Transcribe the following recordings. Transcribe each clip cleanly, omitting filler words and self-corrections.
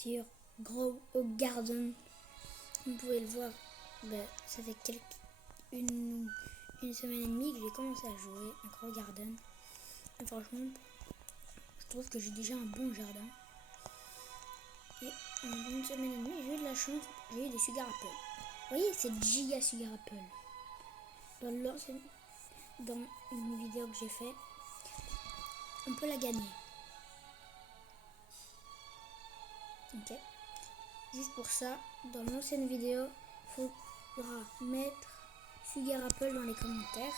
sur Grow Oak Garden. Vous pouvez le voir, ça fait une semaine et demie que j'ai commencé à jouer à Grow Garden. Et franchement, je trouve que j'ai déjà un bon jardin. Et en une semaine et demie, j'ai eu de la chance, j'ai eu des sugar apples. Vous voyez, c'est giga sugar apple. Dans une vidéo que j'ai fait, on peut la gagner. Ok. Juste pour ça, dans l'ancienne vidéo, il faudra mettre Sugar Apple dans les commentaires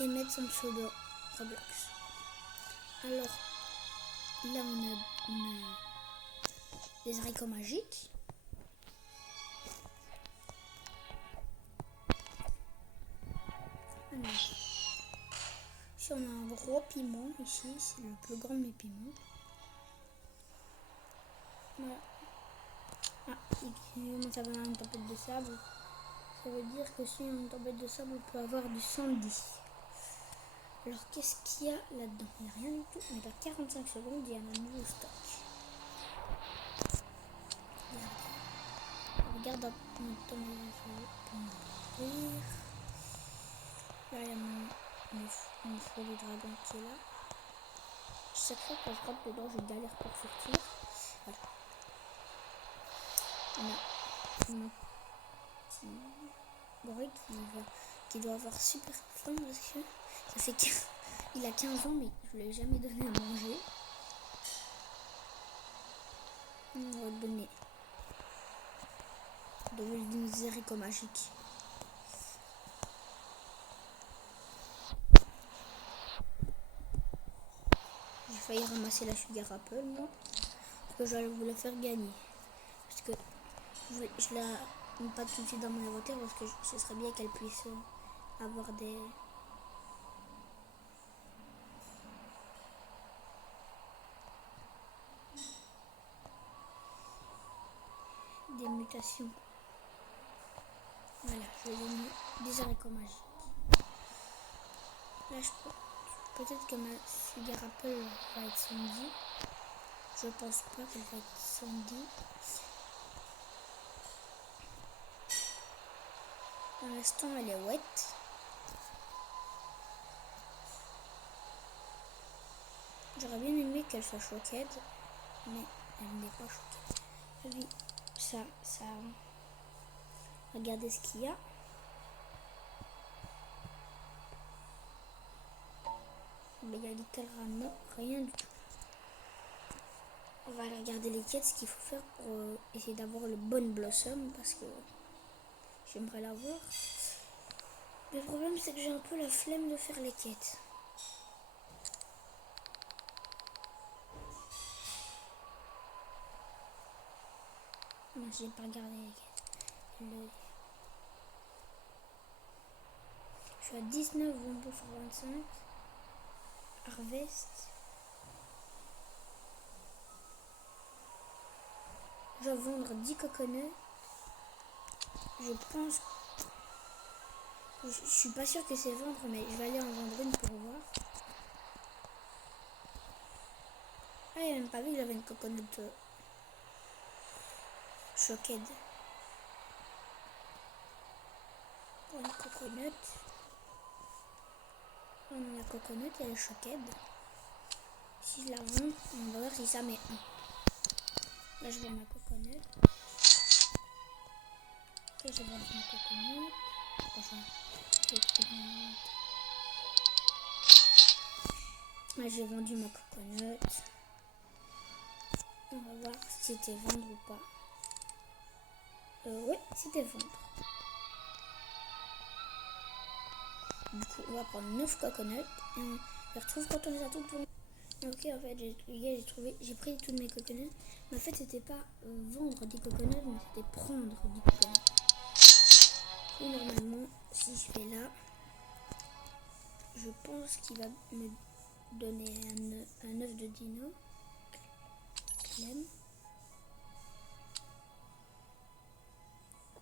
et mettre son pseudo Roblox. Alors, là on a des haricots magiques. Alors, ici on a un gros piment, ici c'est le plus grand de mes piments. Voilà. Ah, il commence à avoir une tempête de sable. Ça veut dire que si on a une tempête de sable, on peut avoir du 110. Alors qu'est-ce qu'il y a là-dedans? Il n'y a rien du tout. Mais dans 45 secondes, il y a un nouveau stock. Regarde un temps de ouvrir. Là, il y a mon feu de dragon qui est là. Chaque fois que je rentre dedans, je galère pour sortir. Voilà. On a mon petit bruit qui doit avoir super faim parce que ça fait qu'il a 15 ans, mais je ne lui ai jamais donné à manger. On va donner des haricots magiques. J'ai failli ramasser la sugar apple, moi, parce que j'allais vous la faire gagner. Parce que je la mets pas tout de suite dans mon inventaire parce que ce serait bien qu'elle puisse avoir des mutations. Voilà, je vais donner des haricots magiques. Là, peut-être que ma sugar apple va être Sandy. Je pense pas qu'elle va être Sandy. Pour l'instant, elle est wet. J'aurais bien aimé qu'elle soit choquée, mais elle n'est pas choquée. Oui, ça. Regardez ce qu'il y a. Mais il y a littéralement rien du tout. On va aller regarder les quêtes, ce qu'il faut faire pour essayer d'avoir le bon blossom, parce que j'aimerais l'avoir. Le problème, c'est que j'ai un peu la flemme de faire les quêtes. Non, j'ai pas regardé les quêtes. Je suis à 19 bonbons sur 25. Harvest. Je vais vendre 10 coconuts. Je pense. Je suis pas sûre que c'est vendre, mais je vais aller en vendre une pour voir. Ah, il a même pas vu que j'avais une coconut choquée. Pour une coconut. On a la coconut et elle est choquée. Si je la vends, on va voir si ça met 1. Là, je vends ma coconut. Ok, je vends ma coconut. Là, j'ai vendu ma coconut. On va voir si c'était vendre ou pas. Oui, c'était vendre. Du coup, on va prendre 9 coconuts et on les retrouve quand on les a toutes tournées. Ok, en fait, j'ai pris toutes mes coconuts. Mais en fait, c'était pas vendre des coconuts, mais c'était prendre des coconuts. Et normalement, si je fais là, je pense qu'il va me donner un œuf de dino. Clem.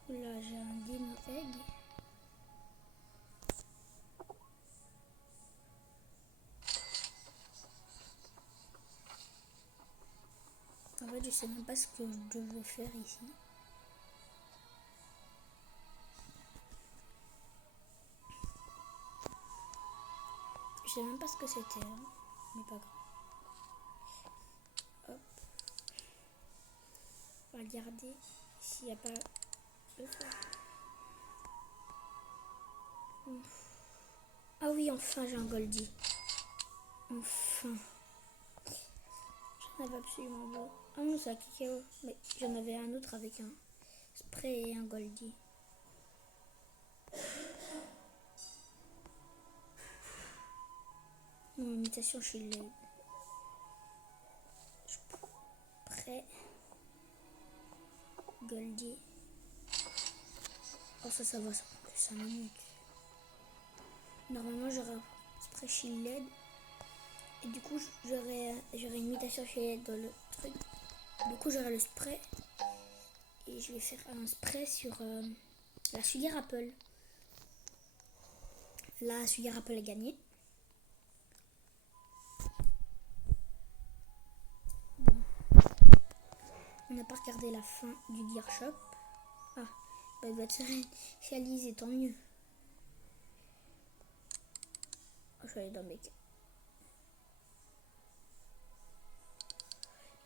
Là, j'ai un dino egg. En fait, fait, je sais même pas ce que je veux faire ici. Je sais même pas ce que c'était, hein, mais pas grave. Hop. On va regarder s'il n'y a pas le feu. Ah oui, enfin j'ai un Goldie. Enfin. J'en avais absolument beau. Ah non, c'est un Kikeo. Mais j'en avais un autre avec un spray et un Goldie. Mon imitation, je suis laide. Spray. Goldie. Oh, ça va, ça prend que 5 minutes. Normalement, j'aurai un spray shield LED. Et du coup, j'aurai une imitation shield LED dans le truc. Du coup, j'aurai le spray. Et je vais faire un spray sur la Sugar Apple. La Sugar Apple a gagné. Bon. On n'a pas regardé la fin du Gear Shop. Ah, bah, il va se réaliser, tant mieux. Oh, je vais aller dans mes cas.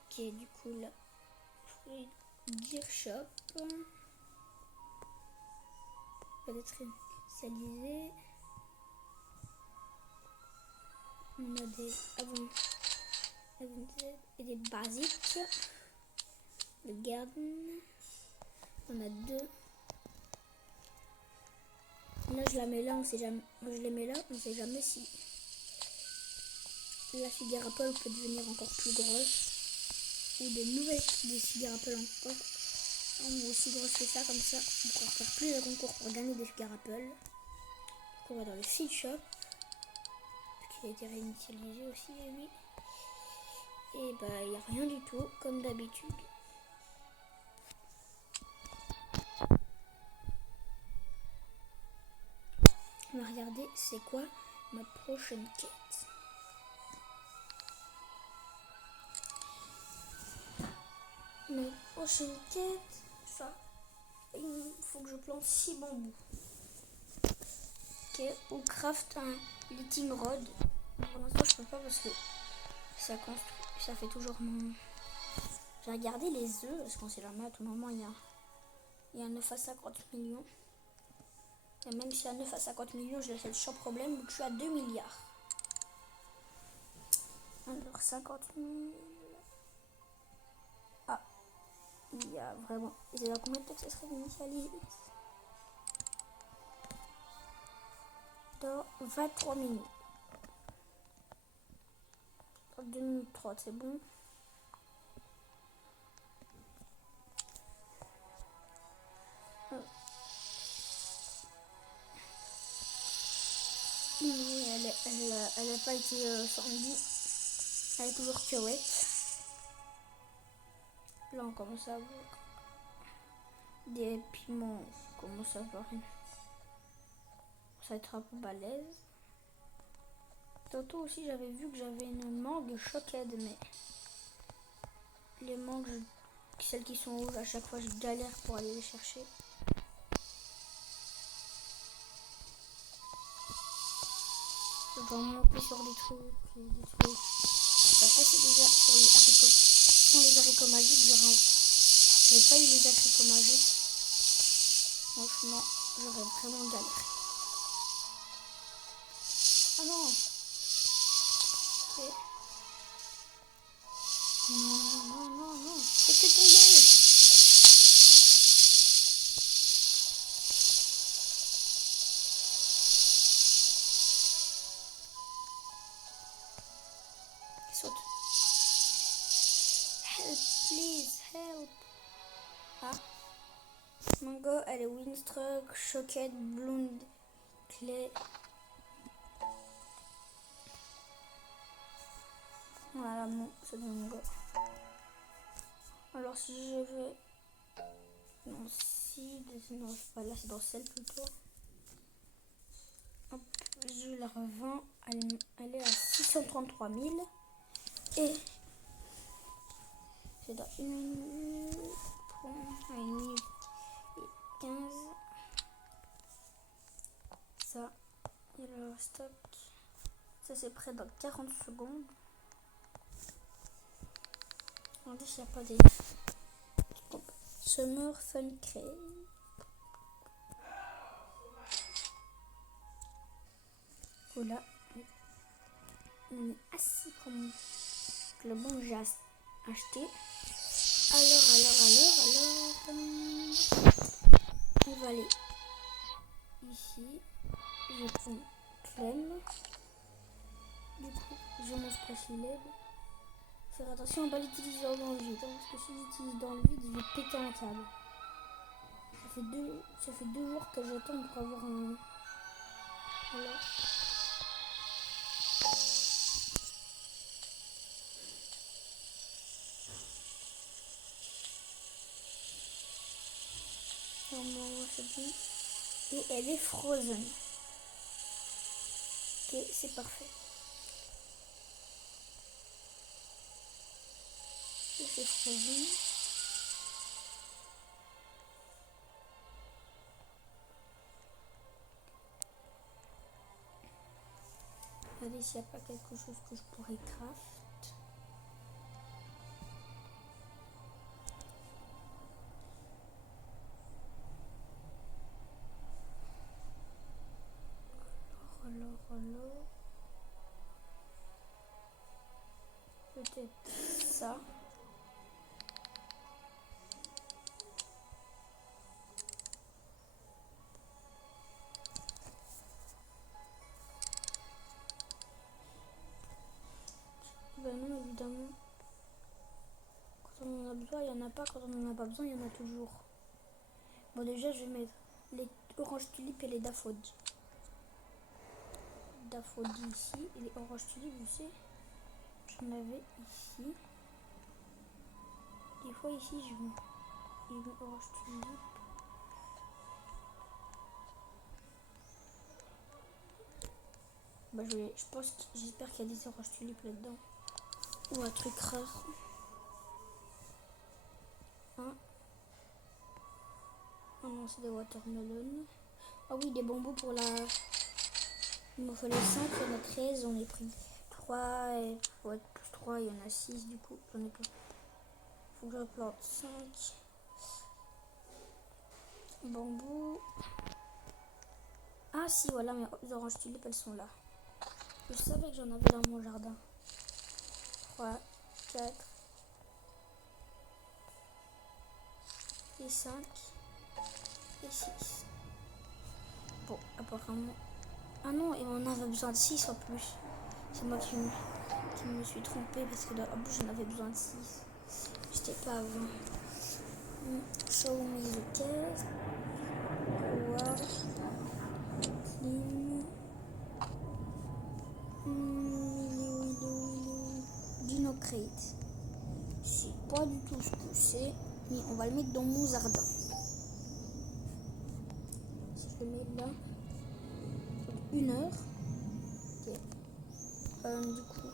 Ok, du coup, là, Gear Shop. Peut-être réalisé. On a des avancés et des basiques. Le garden. On a 2. Là, je la mets là, on sait jamais. Moi, je les mets là, on sait jamais si la Sugar Apple peut devenir encore plus grosse. Ou des Sugar Apple encore aussi grosses que ça, comme ça on pourra faire plus de concours pour gagner des Sugar Apple. Donc on va dans le Seed Shop qui a été réinitialisé aussi, oui. Et bah il n'y a rien du tout comme d'habitude. On va regarder c'est quoi ma prochaine quête. Ma prochaine quête, ça, il faut que je plante 6 bambous. Ok, ou craft un Litting Rod. Pour l'instant je peux pas parce que ça fait toujours mon... J'ai regardé les œufs parce qu'on sait jamais, à tout moment il y a un œuf à 50 millions. Et même si un œuf à 50 millions, je l'achète sans problème, donc je suis à 2 milliards. Alors 50 000... Ah, il y a vraiment... C'est dans combien de temps que ça serait initialisé? Dans 23 minutes. Dans 2 minutes 30, c'est bon. Elle n'a pas été Sandy. Elle est toujours Kiowette. Là, on commence à voir des piments. On commence à voir. Ça va être un peu balèze. Tantôt aussi, j'avais vu que j'avais une mangue Shockhead, mais les mangues, celles qui sont rouges, à chaque fois, je galère pour aller les chercher. Je dois monter sur des trucs. Je vais passer déjà sur les haricots. Sans les haricots magiques, j'aurais pas eu les haricots magiques. Franchement, j'aurais vraiment galéré. Ah non! Okay. Non. Laissez tomber! Saute. Help, please, help! Ah. Mango, elle est Winstruck, Shocked, Blonde, Clay. Voilà, bon, c'est Mango. Alors si je vais dans Seed, non, c'est pas là, c'est dans Cell plutôt. Hop, je la revends, elle est à 633 000. Et fait dans 1 minute. 1 minute et 15. Ça. Et le stock. Ça c'est prêt dans 40 secondes. On dit s'il n'y a pas des. Summer Fun Crate. Voilà. On est assis comme le bon j'ai acheté. Alors. On va aller ici. Je prends Clem. Du coup, je mange Pressyled. Faire attention à ne pas l'utiliser dans le vide. Parce que si j'utilise dans le vide, je vais péter un câble. Ça fait 2 jours que j'attends pour avoir un. Voilà. Normalement, c'est bon. Et elle est frozen. Ok, c'est parfait. C'est frozen. Regardez s'il n'y a pas quelque chose que je pourrais craft. Alors. Peut-être ça. Ben non, évidemment. Quand on en a besoin, il n'y en a pas. Quand on n'en a pas besoin, il y en a toujours. Bon, déjà, je vais mettre les oranges tulipes et les daffodils. Daffodils ici. Et les oranges tulipes, je sais. J'en avais ici. Des fois, ici, je mets orange tulipes. Bah, j'espère qu'il y a des oranges tulipes là-dedans. Ou un truc rare. Hein? Oh non, c'est des watermelons. Ah oui, des bambous pour la. Il me fallait 5, il y en a 13, on est pris 3 et ouais, plus 3, il y en a 6 du coup. J'en ai plus. Faut que je plante 5 bambous. Ah si, voilà, mes oranges tulipes, elles sont là. Je savais que j'en avais dans mon jardin. 3, 4 et 5 et 6. Bon, apparemment. Ah non, et on avait besoin de 6 en plus. C'est moi qui me suis trompée parce que en plus j'en avais besoin de 6. J'étais pas avant. Show me the case. Wow. Clean. Dino Crate. Je sais pas du tout ce que c'est, mais on va le mettre dans mon jardin. Si je le mets là, 1 heure. Okay. Du coup,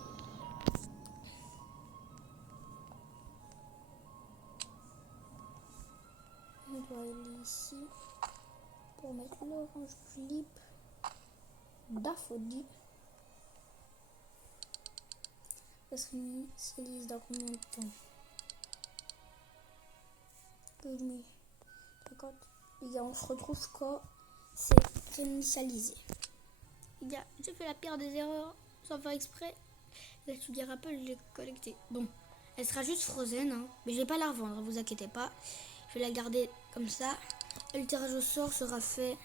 on doit aller ici pour mettre l'orange tulipe, daffodil. Ça se réinitialise dans combien de temps? 2,5. D'accord. Les gars, on se retrouve quand c'est réinitialisé. Les gars, j'ai fait la pire des erreurs sans faire exprès. La Sugar Apple, je l'ai collectée. Bon, elle sera juste frozen, hein, mais je vais pas la revendre, vous inquiétez pas. Je vais la garder comme ça. Et le tirage au sort sera fait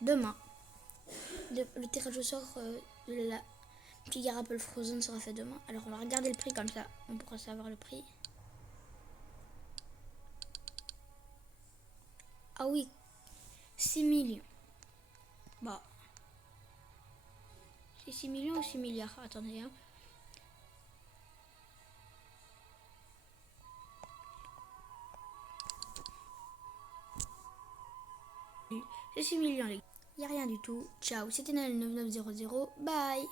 demain. Le tirage au sort de la Sugar Apple Frozen sera fait demain. Alors on va regarder le prix comme ça, on pourra savoir le prix. Ah oui, 6 millions. Bah, c'est 6 millions ou 6 milliards? Attendez, hein. C'est 6 millions, les gars. Il n'y a rien du tout. Ciao, c'était Nel 9900. Bye.